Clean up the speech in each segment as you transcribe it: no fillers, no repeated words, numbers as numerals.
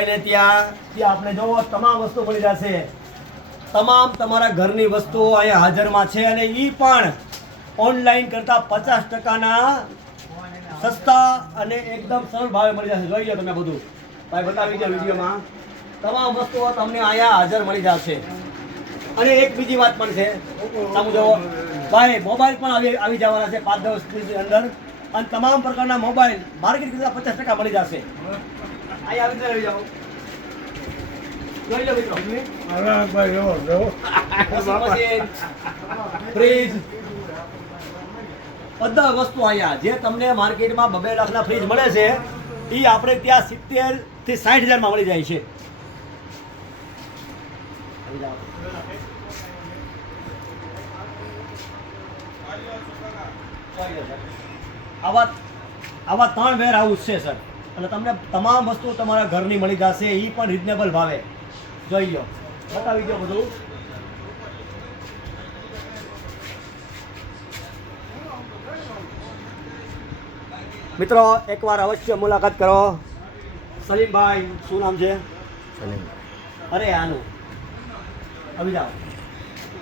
ત્યાં આપણે જોવો તમામ વસ્તુ મળી જશે. તમામ તમારા ઘરની વસ્તુઓ અહીંયા હાજરમાં છે અને એ પણ ઓનલાઈન કરતા 50% સસ્તા અને એકદમ સરળ ભાવે મળી જશે. જોઈ લો તમે બધું ભાઈ બતાવી દો વિડીયોમાં. તમામ વસ્તુઓ તમને અહીંયા હાજર મળી જશે. અને એક બીજી વાત પણ છે, સમજો ભાઈ મોબાઈલ પણ આવી જવાના છે 5-10 દિવસની અંદર અને તમામ પ્રકારના મોબાઈલ માર્કેટ કરતા 50% મળી જશે. અહીંયા આવી જાઓ. જોઈ લો મિત્રો. ફ્રીજ બધા વસ્તુ અહીંયા જે તમને માર્કેટમાં 2 લાખના ફ્રીજ મળે છે એ આપણે ત્યાં 70 થી 60 હજારમાં મળી જાય છે. આવા 3 વેર હાઉસ છે સર અને તમને તમામ વસ્તુ તમારા ઘરની મળી જશે એ પણ રિઝનેબલ ભાવે. જોઈ લો, બતાવી દો બધું. મિત્રો એકવાર અવશ્ય મુલાકાત કરો. સલીમભાઈ શું નામ છે? અરે આનું આવી જાઓ.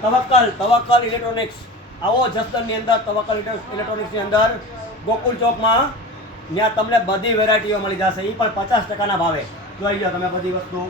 તવક્કલ ઇલેક્ટ્રોનિક્સ. આવો જસદણની અંદર તવક્કલ ઇલેક્ટ્રોનિક્સની અંદર ગોકુલ ચોકમાં ત્યાં તમને બધી વેરાયટીઓ મળી જશે એ પણ 50%ના ભાવે. જોઈ લો તમે બધી વસ્તુ.